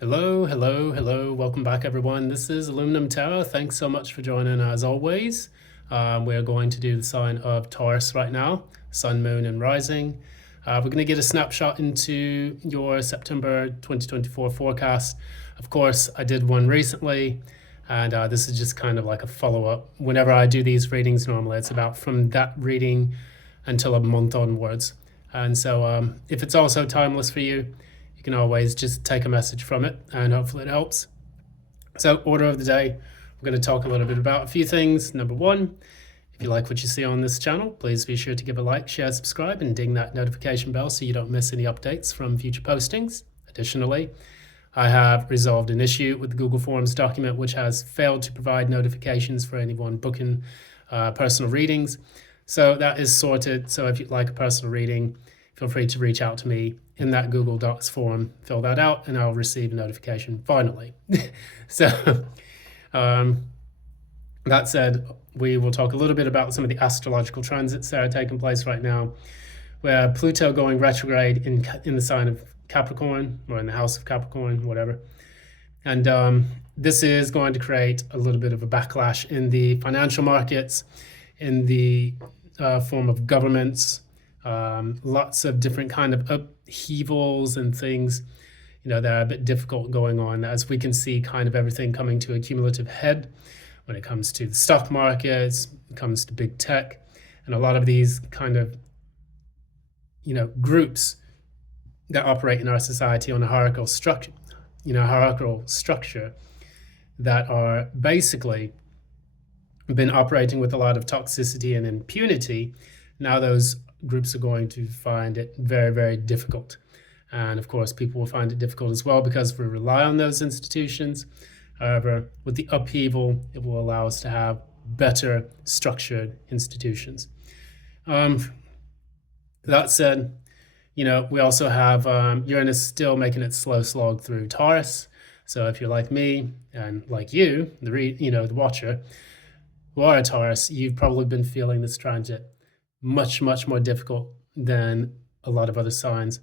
Hello. Welcome back, everyone. This is Aluminum Tower. Thanks so much for joining, as always. We're going to do the sign of Taurus right now, Sun, Moon, and Rising. We're going to get a snapshot into your September 2024 forecast. Of course, I did one recently, and this is just kind of like a follow-up. Whenever I do these readings, normally it's about from that reading until a month onwards. And so if it's also timeless for you, you can always just take a message from it and hopefully it helps. So, order of the day, we're going to talk a little bit about a few things. Number one, if you like what you see on this channel, please be sure to give a like, share, subscribe, and ding that notification bell so you don't miss any updates from future postings. Additionally, I have resolved an issue with the Google Forms document which has failed to provide notifications for anyone booking personal readings. So that is sorted. So if you'd like a personal reading, feel free to reach out to me in that Google Docs form, fill that out, and I'll receive a notification finally. So that said, we will talk a little bit about some of the astrological transits that are taking place right now, where Pluto going retrograde in the sign of Capricorn, or in the house of Capricorn, whatever. And this is going to create a little bit of a backlash in the financial markets, in the form of governments, lots of different kind of upheavals and things, that are a bit difficult going on, as we can see kind of everything coming to a cumulative head when it comes to the stock markets, it comes to big tech, and a lot of these kind of, groups that operate in our society on a hierarchical structure, that are basically been operating with a lot of toxicity and impunity. Now those groups are going to find it very, very difficult. And of course, people will find it difficult as well because we rely on those institutions. However, with the upheaval, it will allow us to have better structured institutions. That said, we also have Uranus still making its slow slog through Taurus. So if you're like me and like you, the watcher, who are a Taurus, you've probably been feeling this transit much, much more difficult than a lot of other signs.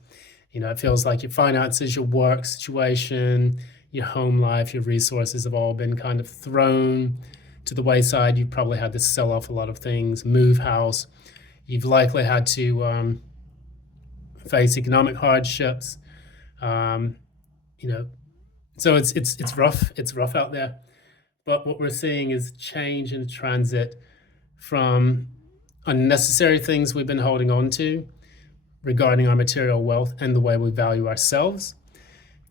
It feels like your finances, your work situation, your home life, your resources have all been kind of thrown to the wayside. You've probably had to sell off a lot of things, move house. You've likely had to face economic hardships. So it's rough. It's rough out there. But what we're seeing is change in transit from unnecessary things we've been holding on to regarding our material wealth and the way we value ourselves.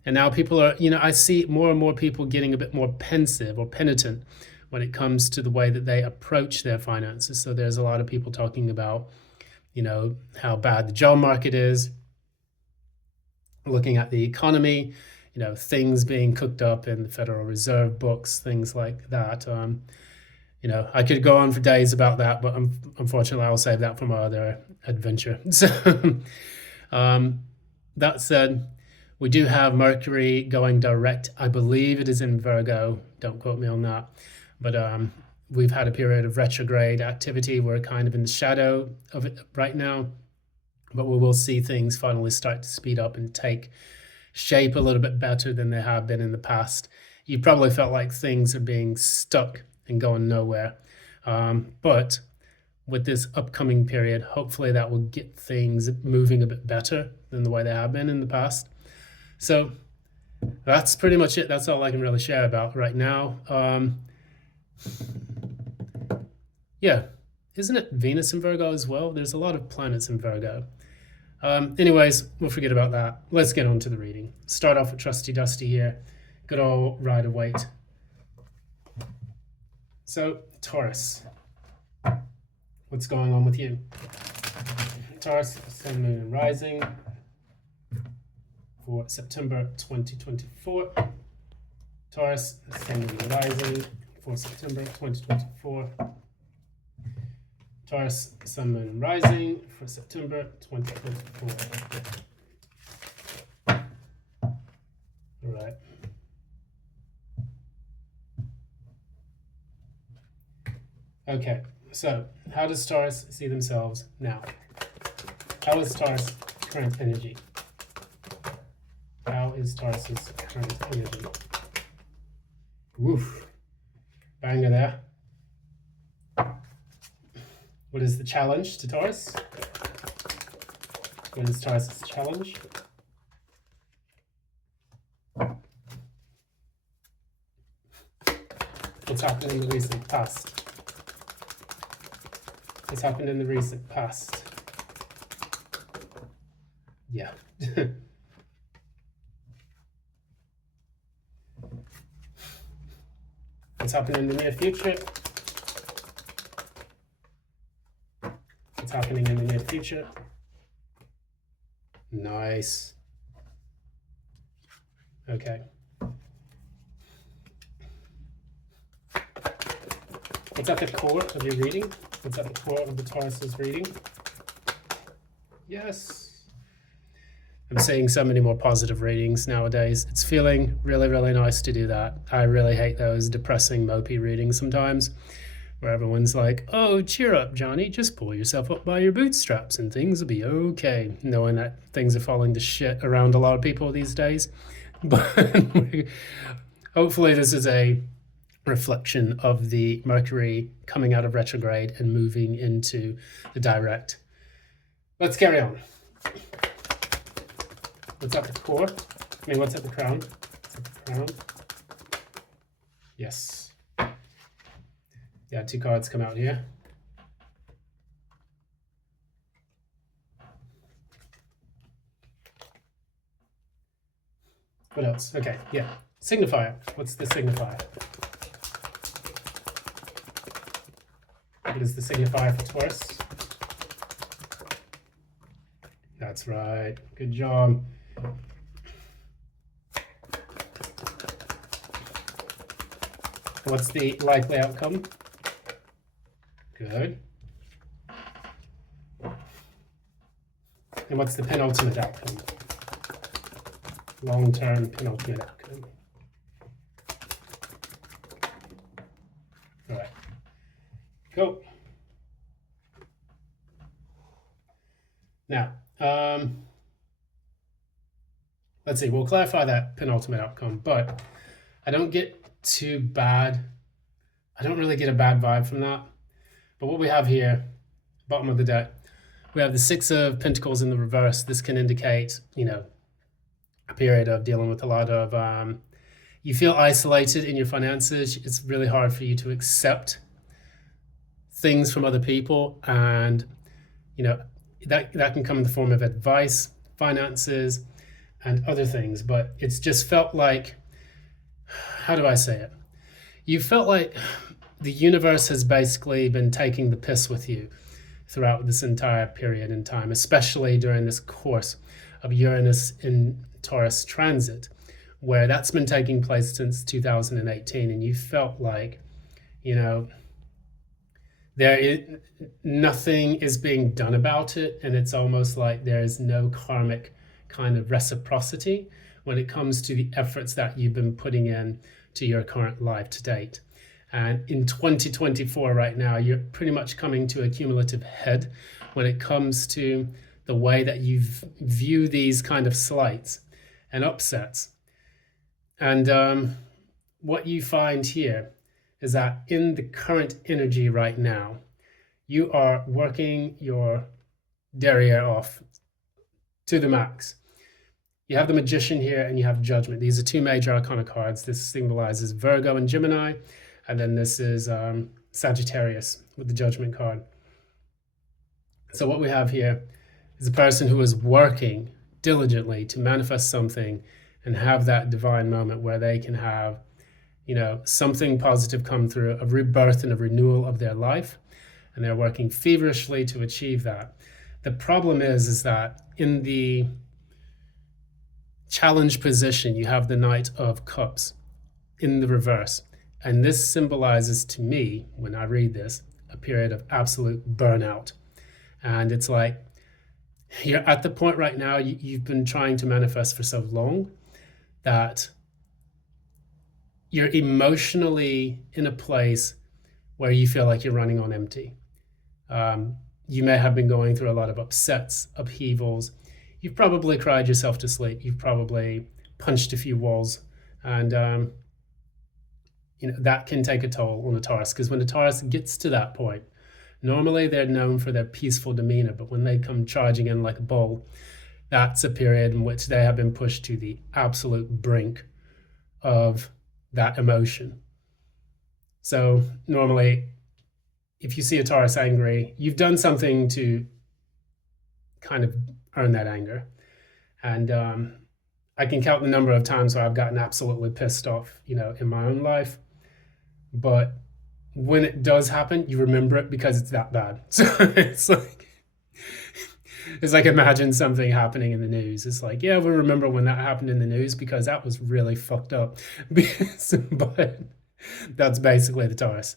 And now people are, I see more and more people getting a bit more pensive or penitent when it comes to the way that they approach their finances. So there's a lot of people talking about, how bad the job market is, looking at the economy, things being cooked up in the Federal Reserve books, things like that. I could go on for days about that, but unfortunately I'll save that for my other adventure. So that said, we do have Mercury going direct. I believe it is in Virgo. Don't quote me on that. But we've had a period of retrograde activity. We're kind of in the shadow of it right now, but we will see things finally start to speed up and take shape a little bit better than they have been in the past. You probably felt like things are being stuck and going nowhere. But with this upcoming period, hopefully that will get things moving a bit better than the way they have been in the past. So that's pretty much it. That's all I can really share about right now. Yeah, isn't it Venus in Virgo as well? There's a lot of planets in Virgo. Anyways, we'll forget about that. Let's get on to the reading. Start off with Trusty Dusty here. Good old Rider-Waite. So, Taurus, what's going on with you? Taurus, Sun, Moon, and Rising for September 2024. Taurus, Sun, Moon, and Rising for September 2024. Taurus, Sun, Moon, and Rising for September 2024. All right. Okay, so how does Taurus see themselves now? How is Taurus current energy? How is Taurus's current energy? Woof. Banger there. What is the challenge to Taurus? What is Taurus's challenge? What's happened in the recent past? What's happened in the recent past? Yeah. What's happening in the near future? What's happening in the near future? Nice. Okay. What's at the core of your reading? What's at the core of the Taurus's reading? Yes. I'm seeing so many more positive readings nowadays. It's feeling really, really nice to do that. I really hate those depressing, mopey readings sometimes, where everyone's like, oh, cheer up, Johnny, just pull yourself up by your bootstraps and things will be okay, knowing that things are falling to shit around a lot of people these days. But hopefully this is a reflection of the Mercury coming out of retrograde and moving into the direct. Let's carry on. What's at the core? What's at the crown? What's at the crown? Yes. Yeah, 2 cards come out here. What else? Okay, yeah. Signifier. What's the signifier? What is the signifier for Taurus? That's right. Good job. What's the likely outcome? Good. And what's the penultimate outcome? Long-term penultimate outcome. All right. Cool. Now, let's see, we'll clarify that penultimate outcome, but I don't get too bad. I don't really get a bad vibe from that. But what we have here, bottom of the deck, we have the 6 of Pentacles in the reverse. This can indicate, a period of dealing with a lot of, you feel isolated in your finances. It's really hard for you to accept things from other people. And, that can come in the form of advice, finances, and other things. But it's just felt like, how do I say it? You felt like the universe has basically been taking the piss with you throughout this entire period in time, especially during this course of Uranus in Taurus transit, where that's been taking place since 2018. And you felt like, nothing is being done about it, and it's almost like there is no karmic kind of reciprocity when it comes to the efforts that you've been putting in to your current life to date. And in 2024 right now, you're pretty much coming to a cumulative head when it comes to the way that you view these kind of slights and upsets. And what you find here is that in the current energy right now, you are working your derriere off to the max. You have the Magician here and you have Judgment. These are 2 major arcana cards. This symbolizes Virgo and Gemini, and then this is Sagittarius with the Judgment card. So what we have here is a person who is working diligently to manifest something and have that divine moment where they can have, something positive come through, a rebirth and a renewal of their life. And they're working feverishly to achieve that. The problem is that in the challenge position, you have the Knight of Cups in the reverse. And this symbolizes to me, when I read this, a period of absolute burnout. And it's like, you're at the point right now, you've been trying to manifest for so long that you're emotionally in a place where you feel like you're running on empty. You may have been going through a lot of upsets, upheavals. You've probably cried yourself to sleep. You've probably punched a few walls, and that can take a toll on a Taurus, because when a Taurus gets to that point, normally they're known for their peaceful demeanor, but when they come charging in like a bull, that's a period in which they have been pushed to the absolute brink of that emotion. So normally, if you see a Taurus angry, you've done something to kind of earn that anger. And I can count the number of times where I've gotten absolutely pissed off, in my own life. But when it does happen, you remember it because it's that bad. So it's like imagine something happening in the news. It's like, yeah, we remember when that happened in the news because that was really fucked up. But that's basically the Taurus.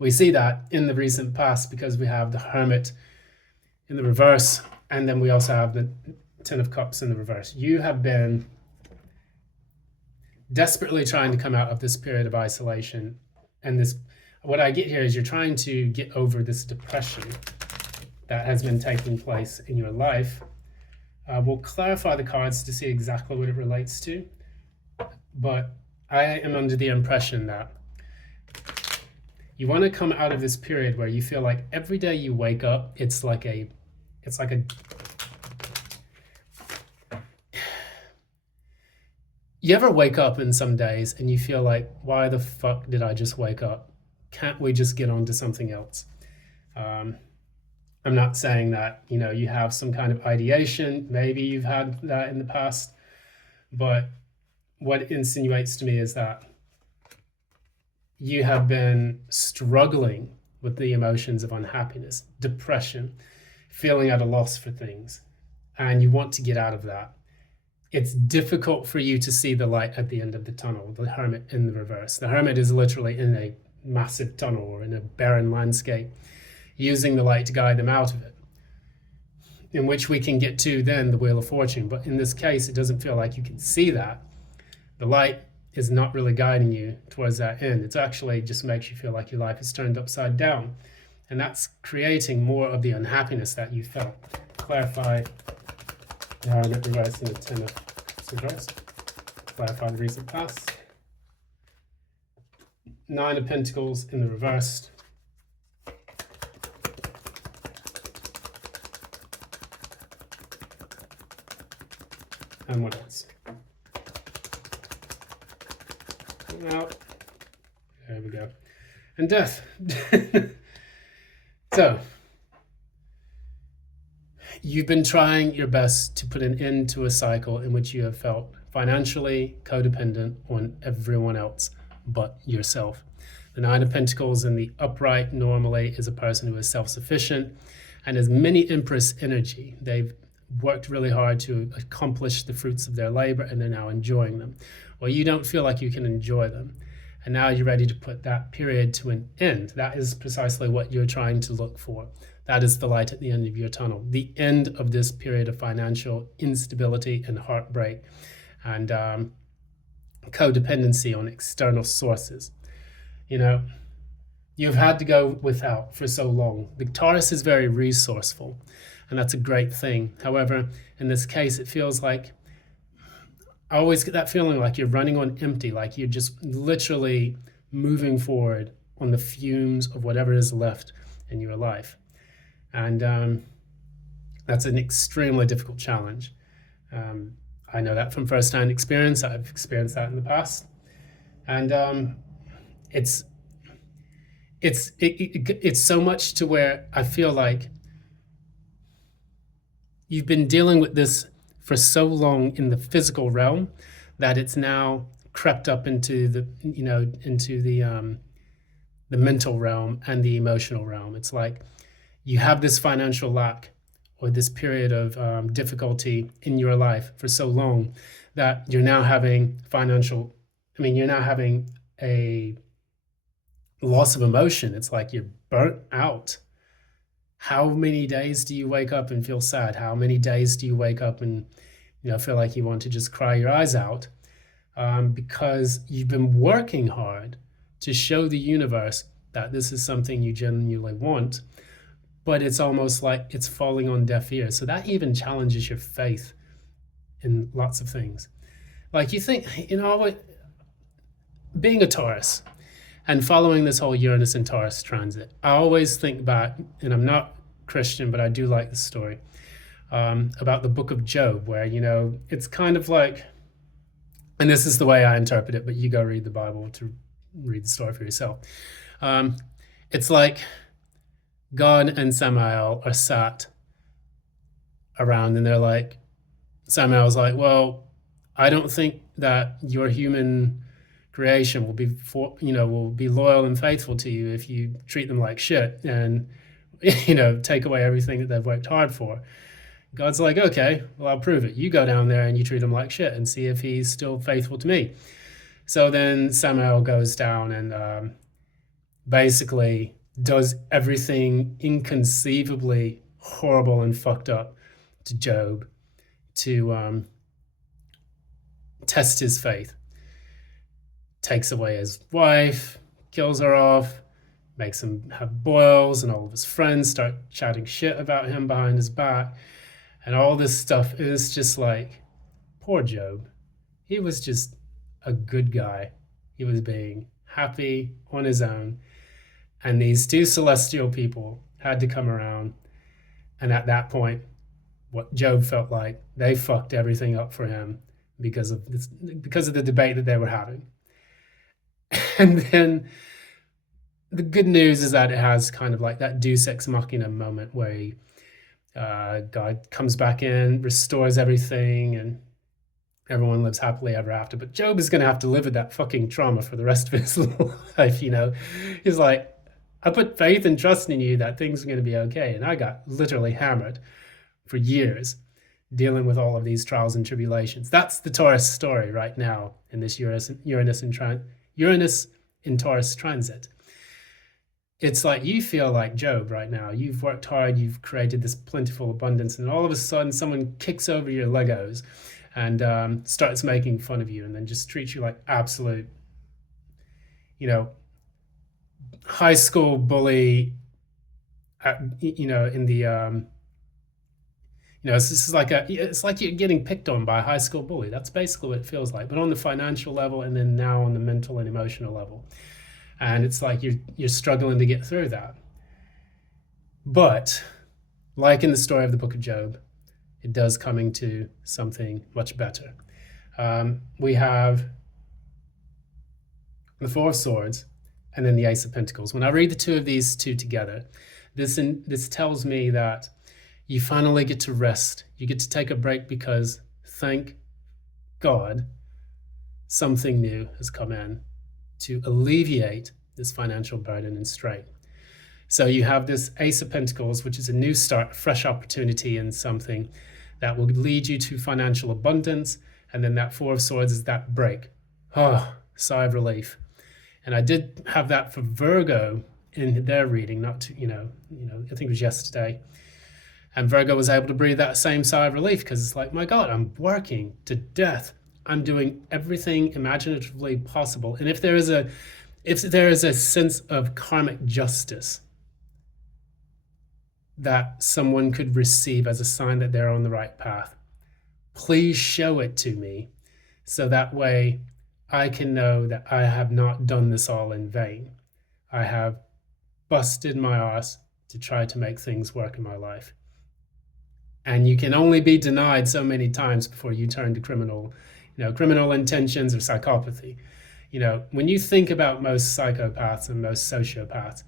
We see that in the recent past because we have the Hermit in the reverse, and then we also have the Ten of Cups in the reverse. You have been desperately trying to come out of this period of isolation, and what I get here is you're trying to get over this depression that has been taking place in your life. We'll clarify the cards to see exactly what it relates to, but I am under the impression that you want to come out of this period where you feel like every day you wake up, it's like a you ever wake up in some days and you feel like, why the fuck did I just wake up? Can't we just get on to something else? I'm not saying that, you have some kind of ideation. Maybe you've had that in the past. But what it insinuates to me is that you have been struggling with the emotions of unhappiness, depression, feeling at a loss for things, and you want to get out of that. It's difficult for you to see the light at the end of the tunnel, the Hermit in the reverse. The Hermit is literally in a massive tunnel or in a barren landscape, using the light to guide them out of it, in which we can get to then the Wheel of Fortune. But in this case, it doesn't feel like you can see that. The light is not really guiding you towards that end. It actually just makes you feel like your life is turned upside down. And that's creating more of the unhappiness that you felt. Clarify the Hermit reverse and the Ten of Cups reverse. Clarify the recent past. Nine of Pentacles in the reverse. And what else? Out. There we go. And Death. So, you've been trying your best to put an end to a cycle in which you have felt financially codependent on everyone else but yourself. The Nine of Pentacles in the upright normally is a person who is self-sufficient and has many Empress energy. They've worked really hard to accomplish the fruits of their labor and they're now enjoying them. Well, you don't feel like you can enjoy them. And now you're ready to put that period to an end. That is precisely what you're trying to look for. That is the light at the end of your tunnel. The end of this period of financial instability and heartbreak and codependency on external sources. You've had to go without for so long. The Taurus is very resourceful, and that's a great thing. However, in this case, it feels like, I always get that feeling like you're running on empty, like you're just literally moving forward on the fumes of whatever is left in your life. And that's an extremely difficult challenge. I know that from firsthand experience. I've experienced that in the past. And it's so much to where I feel like you've been dealing with this for so long in the physical realm that it's now crept up into the mental realm and the emotional realm. It's like you have this financial lack or this period of difficulty in your life for so long that you're now having you're now having a loss of emotion. It's like you're burnt out. How many days do you wake up and feel sad? How many days do you wake up and feel like you want to just cry your eyes out? Because you've been working hard to show the universe that this is something you genuinely want, but it's almost like it's falling on deaf ears. So that even challenges your faith in lots of things. Like you think, being a Taurus and following this whole Uranus and Taurus transit, I always think back, and I'm not Christian, but I do like the story about the book of Job, where, it's kind of like, and this is the way I interpret it, but you go read the Bible to read the story for yourself. It's like God and Samael are sat around and they're like, Samael's like, well, I don't think that your human creation will be loyal and faithful to you if you treat them like shit and take away everything that they've worked hard for. God's like, okay, well, I'll prove it. You go down there and you treat him like shit and see if he's still faithful to me. So then Samael goes down and basically does everything inconceivably horrible and fucked up to Job to test his faith. Takes away his wife, kills her off, makes him have boils, and all of his friends start chatting shit about him behind his back. And all this stuff is just like, poor Job. He was just a good guy. He was being happy on his own. And these two celestial people had to come around. And at that point, what Job felt like, they fucked everything up for him because of the debate that they were having. And then the good news is that it has kind of like that Deus Ex Machina moment where God comes back in, restores everything, and everyone lives happily ever after. But Job is going to have to live with that fucking trauma for the rest of his life, He's like, I put faith and trust in you that things are going to be okay. And I got literally hammered for years dealing with all of these trials and tribulations. That's the Taurus story right now in this Uranus in Taurus transit. It's like you feel like Job right now. You've worked hard, you've created this plentiful abundance, and all of a sudden someone kicks over your Legos and starts making fun of you and then just treats you like absolute, high school bully, in the, it's like you're getting picked on by a high school bully. That's basically what it feels like, but on the financial level and then now on the mental and emotional level. And it's like you're struggling to get through that. But like in the story of the book of Job, it does coming to something much better. We have the Four of Swords and then the Ace of Pentacles. When I read the two of these two together, this tells me that you finally get to rest. You get to take a break because, thank God, something new has come in to alleviate this financial burden and strain. So you have this Ace of Pentacles, which is a new start, a fresh opportunity in something that will lead you to financial abundance. And then that Four of Swords is that break. Oh, sigh of relief. And I did have that for Virgo in their reading, I think it was yesterday. And Virgo was able to breathe that same sigh of relief because it's like, my God, I'm working to death. I'm doing everything imaginatively possible. And if there is a sense of karmic justice that someone could receive as a sign that they're on the right path, please show it to me so that way I can know that I have not done this all in vain. I have busted my ass to try to make things work in my life. And you can only be denied so many times before you turn to criminal intentions or psychopathy. When you think about most psychopaths and most sociopaths,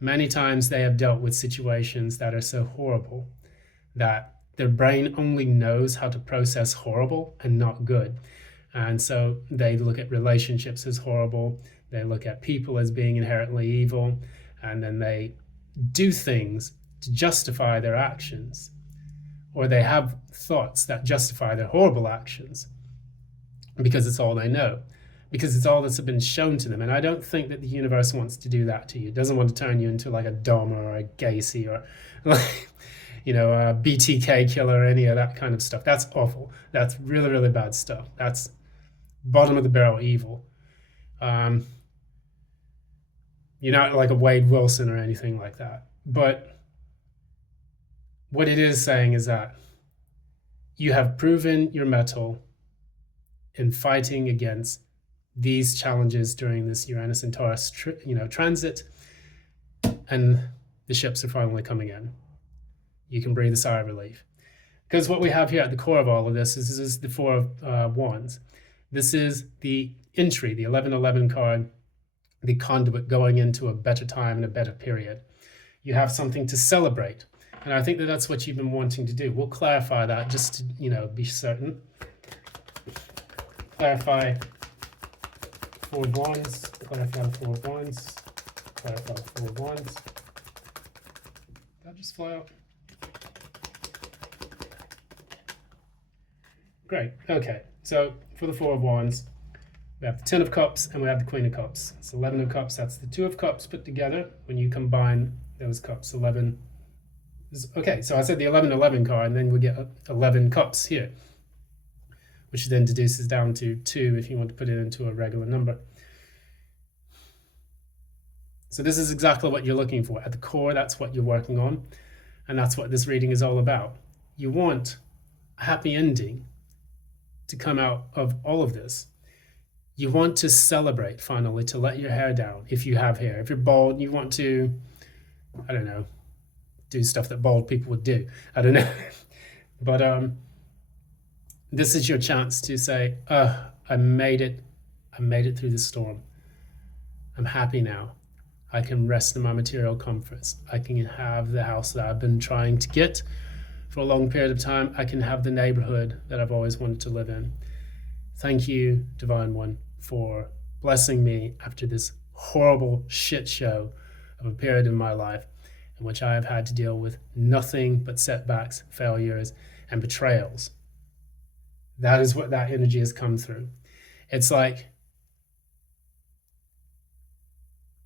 many times they have dealt with situations that are so horrible that their brain only knows how to process horrible and not good. And so they look at relationships as horrible, they look at people as being inherently evil, and then they do things to justify their actions. Or they have thoughts that justify their horrible actions because it's all they know, because it's all that's been shown to them. And I don't think that the universe wants to do that to you. It doesn't want to turn you into like a Dahmer or a Gacy or like, a BTK killer or any of that kind of stuff. That's awful. That's really, really bad stuff. That's bottom of the barrel evil. You're not like a Wade Wilson or anything like that. But what it is saying is that You have proven your mettle in fighting against these challenges during this Uranus and Taurus transit, and the ships are finally coming in. You can breathe a sigh of relief. Because what we have here at the core of all of this is the Four of Wands. This is the entry, the 1111 card, the conduit going into a better time and a better period. You have something to celebrate. And I think that that's what you've been wanting to do. We'll clarify that just to, be certain. Clarify Four of Wands, clarify the Four of Wands, clarify the Four of Wands. Did that just fly out? Great, okay. So for the Four of Wands, we have the Ten of Cups and we have the Queen of Cups. It's 11 of Cups, that's the Two of Cups put together. When you combine those cups, 11. Okay, so I said the 1111 card, and then we get 11 cups here, which then deduces down to 2 if you want to put it into a regular number. So this is exactly what you're looking for. At the core, that's what you're working on, and that's what this reading is all about. You want a happy ending to come out of all of this. You want to celebrate finally, to let your hair down if you have hair. If you're bald, you want to, I don't know, do stuff that bald people would do. I don't know. But this is your chance to say, I made it. I made it through the storm. I'm happy now. I can rest in my material comforts. I can have the house that I've been trying to get for a long period of time. I can have the neighborhood that I've always wanted to live in. Thank you, Divine One, for blessing me after this horrible shit show of a period in my life in which I have had to deal with nothing but setbacks, failures, and betrayals. That is what that energy has come through. It's like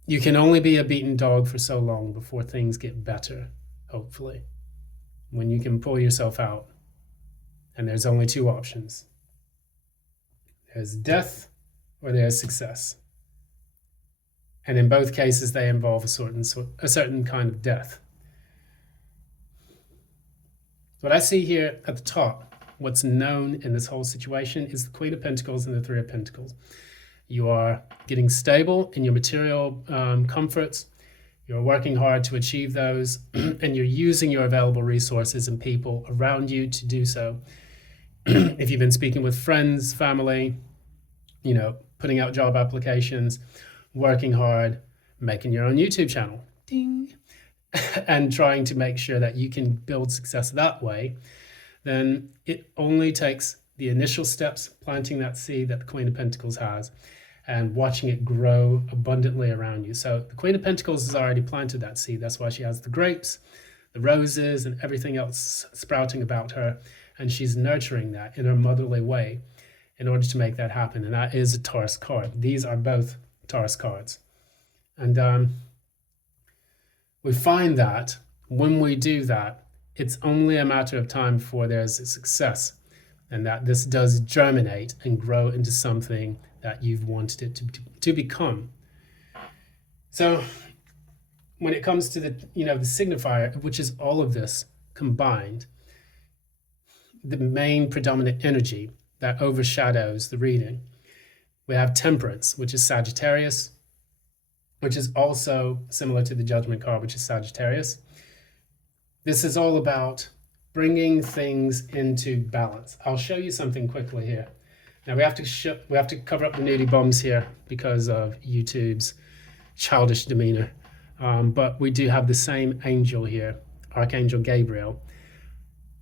you can only be a beaten dog for so long before things get better, hopefully. When you can pull yourself out. And there's only two options. There's death or there's success. And in both cases, they involve a certain kind of death. What I see here at the top, what's known in this whole situation, is the Queen of Pentacles and the Three of Pentacles. You are getting stable in your material comforts. You're working hard to achieve those, and you're using your available resources and people around you to do so. If you've been speaking with friends, family, putting out job applications, working hard, making your own YouTube channel, ding, and trying to make sure that you can build success that way, then it only takes the initial steps, planting that seed that the Queen of Pentacles has, and watching it grow abundantly around you. So the Queen of Pentacles has already planted that seed. That's why she has the grapes, the roses, and everything else sprouting about her. And she's nurturing that in her motherly way in order to make that happen. And that is a Taurus card. These are both Taurus cards. And we find that when we do that, it's only a matter of time before there's a success, and that this does germinate and grow into something that you've wanted it to become. So when it comes to the signifier, which is all of this combined, the main predominant energy that overshadows the reading, we have Temperance, which is Sagittarius, which is also similar to the Judgment card, which is Sagittarius. This is all about bringing things into balance. I'll show you something quickly here. Now we have to cover up the nudie bombs here because of YouTube's childish demeanor. But we do have the same angel here, Archangel Gabriel.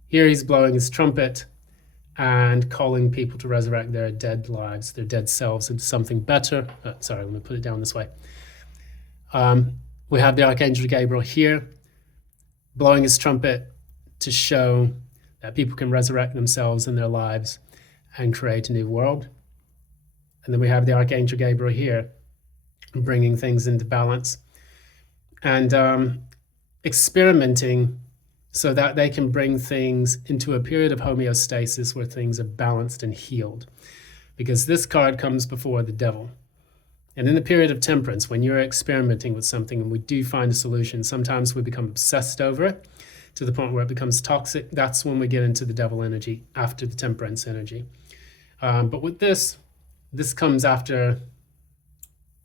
Here he's blowing his trumpet and calling people to resurrect their dead lives, their dead selves into something better. Sorry, let me put it down this way. We have the Archangel Gabriel here blowing his trumpet to show that people can resurrect themselves in their lives and create a new world. And then we have the Archangel Gabriel here bringing things into balance and experimenting so that they can bring things into a period of homeostasis where things are balanced and healed. Because this card comes before the devil. And in the period of temperance, when you're experimenting with something and we do find a solution, sometimes we become obsessed over it to the point where it becomes toxic, that's when we get into the devil energy after the temperance energy. But with this comes after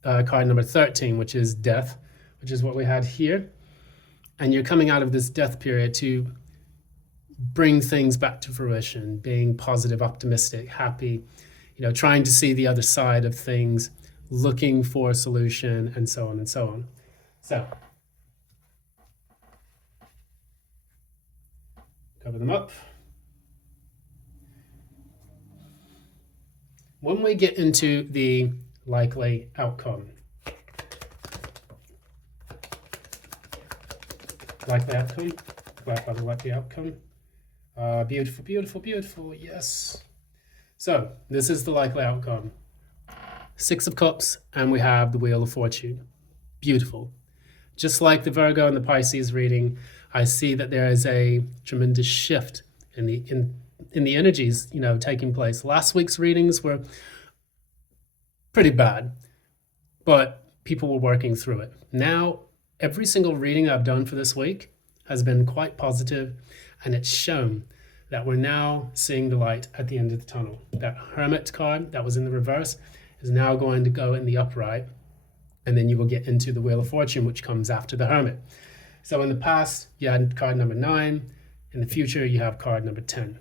card number 13, which is death, which is what we had here. And you're coming out of this death period to bring things back to fruition, being positive, optimistic, happy, trying to see the other side of things, looking for a solution, and so on and so on. So, cover them up. When we get into the likely outcome, clarify the likely outcome. Beautiful, beautiful, beautiful, yes. So, this is the likely outcome. 6 of Cups, and we have the Wheel of Fortune. Beautiful. Just like the Virgo and the Pisces reading, I see that there is a tremendous shift in the energies, taking place. Last week's readings were pretty bad, but people were working through it. Now, every single reading I've done for this week has been quite positive, and it's shown that we're now seeing the light at the end of the tunnel. That Hermit card that was in the reverse is now going to go in the upright, and then you will get into the Wheel of Fortune, which comes after the Hermit. So in the past, you had card number 9. In the future, you have card number 10.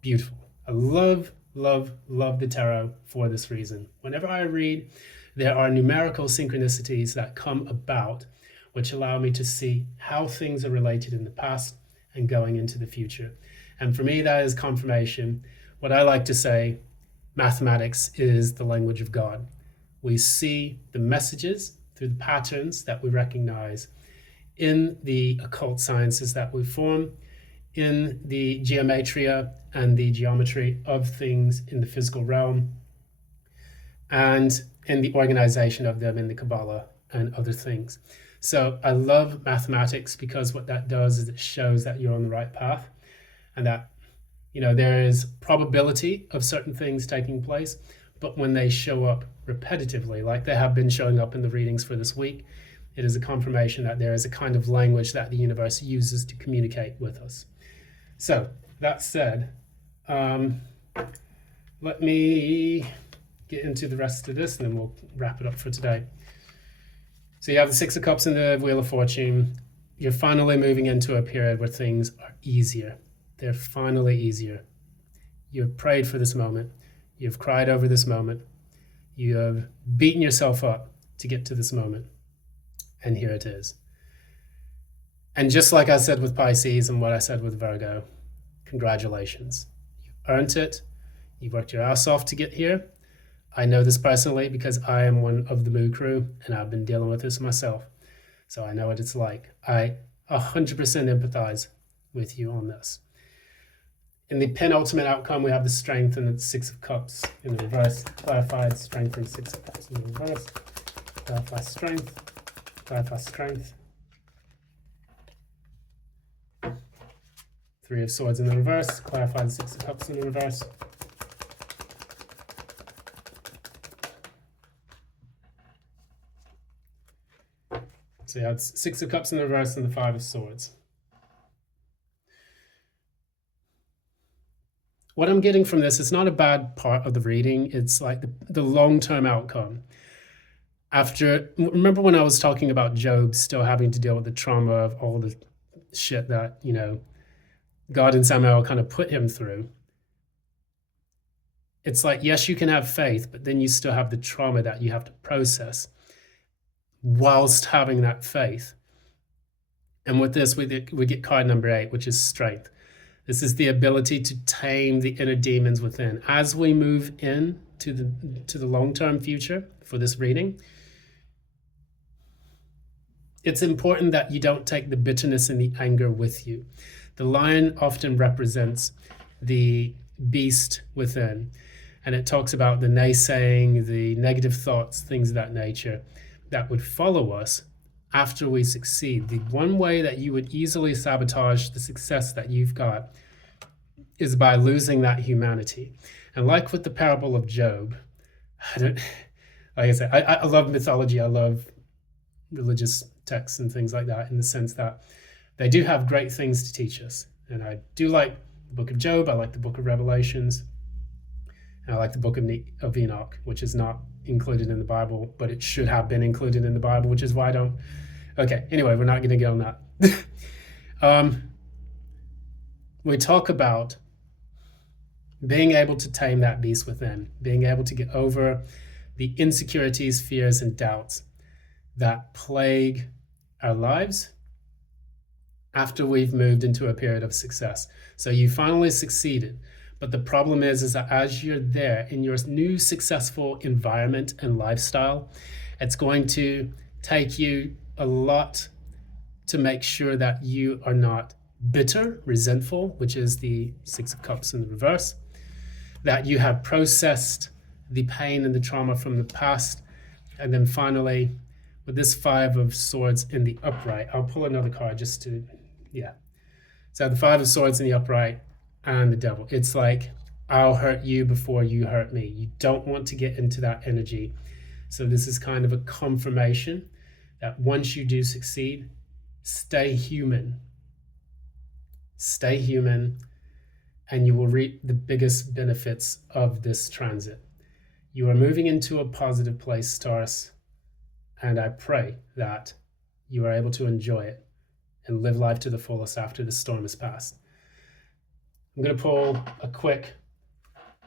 Beautiful. I love, love, love the tarot for this reason. Whenever I read, there are numerical synchronicities that come about, which allow me to see how things are related in the past and going into the future. And for me, that is confirmation. What I like to say, mathematics is the language of God. We see the messages through the patterns that we recognize in the occult sciences that we form, in the geometria and the geometry of things in the physical realm, and in the organization of them in the Kabbalah and other things. So I love mathematics because what that does is it shows that you're on the right path, and that there is probability of certain things taking place, but when they show up repetitively, like they have been showing up in the readings for this week, it is a confirmation that there is a kind of language that the universe uses to communicate with us. So that said, let me get into the rest of this and then we'll wrap it up for today. So you have the 6 of Cups and the Wheel of Fortune. You're finally moving into a period where things are easier. They're finally easier. You've prayed for this moment. You've cried over this moment. You have beaten yourself up to get to this moment. And here it is. And just like I said with Pisces and what I said with Virgo, congratulations. You've earned it. You've worked your ass off to get here. I know this personally because I am one of the Moo crew and I've been dealing with this myself. So I know what it's like. I 100% empathize with you on this. In the penultimate outcome, we have the Strength and the 6 of Cups in the reverse. Clarified Strength and 6 of Cups in the reverse. Clarify Strength. Clarify Strength. 3 of Swords in the reverse. Clarify the 6 of Cups in the reverse. So yeah, it's 6 of Cups in the reverse and the 5 of Swords. What I'm getting from this, it's not a bad part of the reading. It's like the long-term outcome. Remember when I was talking about Job still having to deal with the trauma of all the shit that, God and Samuel kind of put him through. It's like, yes, you can have faith, but then you still have the trauma that you have to process whilst having that faith. And with this, we get card number 8, which is Strength. This is the ability to tame the inner demons within. As we move in to the long-term future for this reading, it's important that you don't take the bitterness and the anger with you. The lion often represents the beast within, and it talks about the naysaying, the negative thoughts, things of that nature that would follow us after we succeed. The one way that you would easily sabotage the success that you've got is by losing that humanity. And like with the parable of Job, like I said, I love mythology. I love religious texts and things like that, in the sense that they do have great things to teach us. And I do like the book of Job, I like the book of Revelations, and I like the book of Enoch, which is not included in the Bible, but it should have been included in the Bible, which is why I don't. Okay, anyway, we're not going to get on that. We talk about being able to tame that beast within, being able to get over the insecurities, fears, and doubts that plague our lives after we've moved into a period of success. So you finally succeeded. But the problem is that as you're there in your new successful environment and lifestyle, it's going to take you a lot to make sure that you are not bitter, resentful, which is the Six of Cups in the reverse, that you have processed the pain and the trauma from the past. And then finally, with this Five of Swords in the upright, I'll pull another card just to, yeah. So the Five of Swords in the upright and the Devil. It's like, I'll hurt you before you hurt me. You don't want to get into that energy. So this is kind of a confirmation that once you do succeed, stay human. Stay human, and you will reap the biggest benefits of this transit. You are moving into a positive place, Taurus, and I pray that you are able to enjoy it and live life to the fullest after the storm has passed. I'm going to pull a quick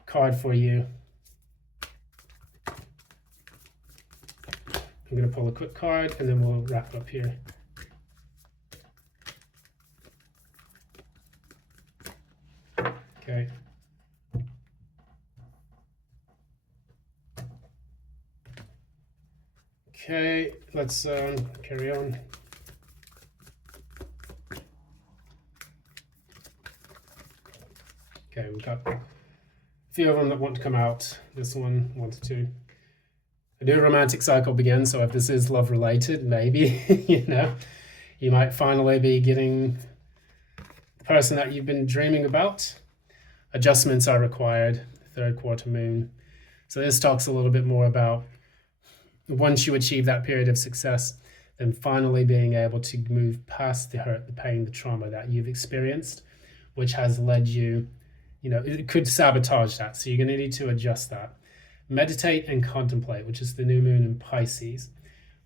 card for you. I'm going to pull a quick card and then we'll wrap up here. Okay. Okay, let's carry on. Okay, we've got a few of them that want to come out. This one wanted to. A new romantic cycle begins, so if this is love related, maybe, you might finally be getting the person that you've been dreaming about. Adjustments are required, third quarter moon. So this talks a little bit more about once you achieve that period of success, then finally being able to move past the hurt, the pain, the trauma that you've experienced, which has led you, it could sabotage that. So you're going to need to adjust that. Meditate and contemplate, which is the new moon in Pisces,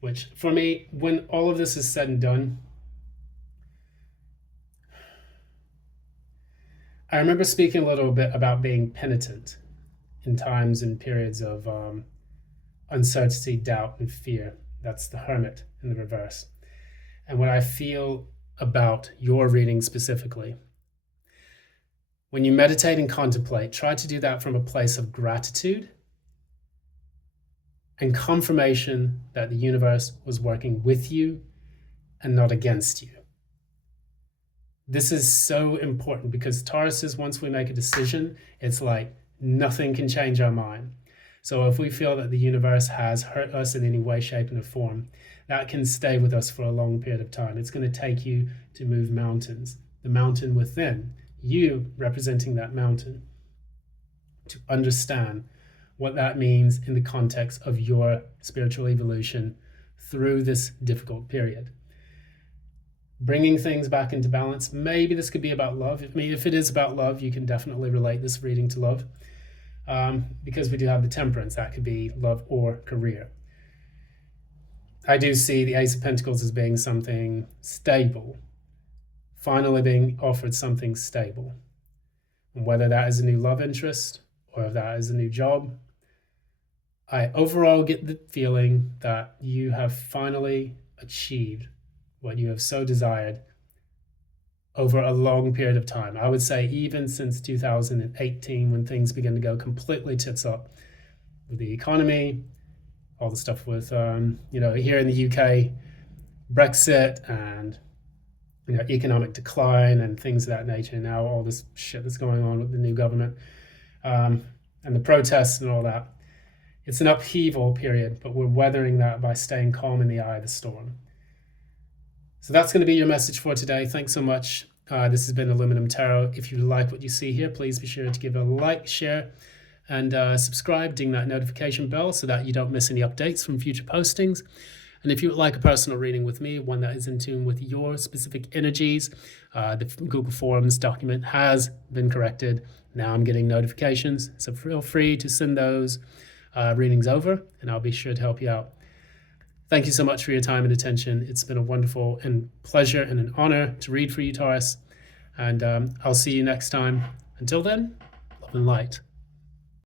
which for me, when all of this is said and done, I remember speaking a little bit about being penitent in times and periods of uncertainty, doubt, and fear. That's the Hermit in the reverse. And what I feel about your reading specifically, when you meditate and contemplate, try to do that from a place of gratitude and confirmation that the universe was working with you and not against you. This is so important because Tauruses, once we make a decision, it's like nothing can change our mind. So if we feel that the universe has hurt us in any way, shape, and form, that can stay with us for a long period of time. It's going to take you to move mountains, the mountain within, you representing that mountain, to understand what that means in the context of your spiritual evolution through this difficult period. Bringing things back into balance. Maybe this could be about love. If it is about love, you can definitely relate this reading to love. Because we do have the Temperance, that could be love or career. I do see the Ace of Pentacles as being something stable, finally being offered something stable. And whether that is a new love interest or if that is a new job, I overall get the feeling that you have finally achieved what you have so desired over a long period of time. I would say even since 2018, when things began to go completely tits up with the economy, all the stuff with, here in the UK, Brexit and, economic decline and things of that nature. Now all this shit that's going on with the new government and the protests and all that. It's an upheaval period, but we're weathering that by staying calm in the eye of the storm. So that's going to be your message for today. Thanks so much. This has been Aluminum Tarot. If you like what you see here, please be sure to give it a like, share, and subscribe. Ding that notification bell so that you don't miss any updates from future postings. And if you would like a personal reading with me, one that is in tune with your specific energies, the Google Forms document has been corrected. Now I'm getting notifications, so feel free to send those readings over, and I'll be sure to help you out. Thank you so much for your time and attention. It's been a wonderful and pleasure and an honor to read for you, Taurus. And I'll see you next time. Until then, love and light.